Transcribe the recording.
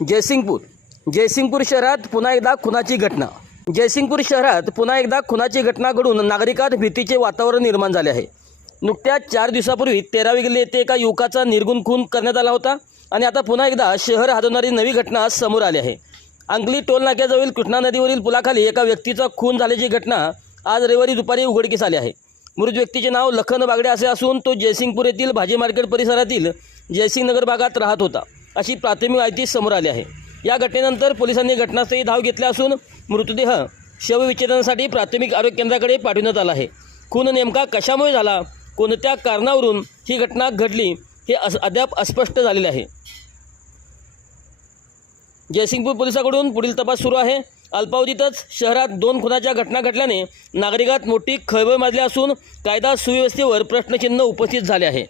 जयसिंगपूर. जयसिंगपूर शहरात पुन्हा एकदा खुनाची घटना. जयसिंगपूर शहरात पुन्हा एकदा खुनाची घटना घडून नागरिकात भीतीचे वातावरण निर्माण झाले आहे. नुकत्याच चार दिवसापूर्वी तेरावी येथे एका युवकाचा निर्गुण खून करण्यात आला होता आणि आता पुन्हा एकदा शहर हादवणारी नवी घटना समोर आली आहे. अंगली टोल नाक्याजवळील कृष्णा नदीवरील पुलाखाली एका व्यक्तीचा खून झाल्याची घटना आज रविवारी दुपारी उघडकीस आली आहे. मृत व्यक्तीचे नाव लखन बागडे असे असून तो जयसिंगपूर येथील भाजी मार्केट परिसरातील जयसिंगनगर भागात राहत होता. अशी प्राथमिक माहिती समोर आली आहे. या घटनेनंतर पोलिसांनी घटनास्थळी धाव घेतला असून मृतदेह शवविच्छेदनासाठी प्राथमिक आरोग्य केंद्राकडे पाठवण्यात आला आहे. खून नेमका कशामुळे झाला? कोणत्या कारणावरून ही घटना घडली? हे अस अद्याप अस्पष्ट झालेले आहे. जयसिंगपूर पोलिसांकडून पुढील तपास सुरू आहे. अल्पावधीतच शहरात दोन खुनाच्या घटना घडल्याने नागरिकात मोठी खळबळ माजली असून कायदा सुव्यवस्थेवर प्रश्नचिन्ह उपस्थित झाले आहे.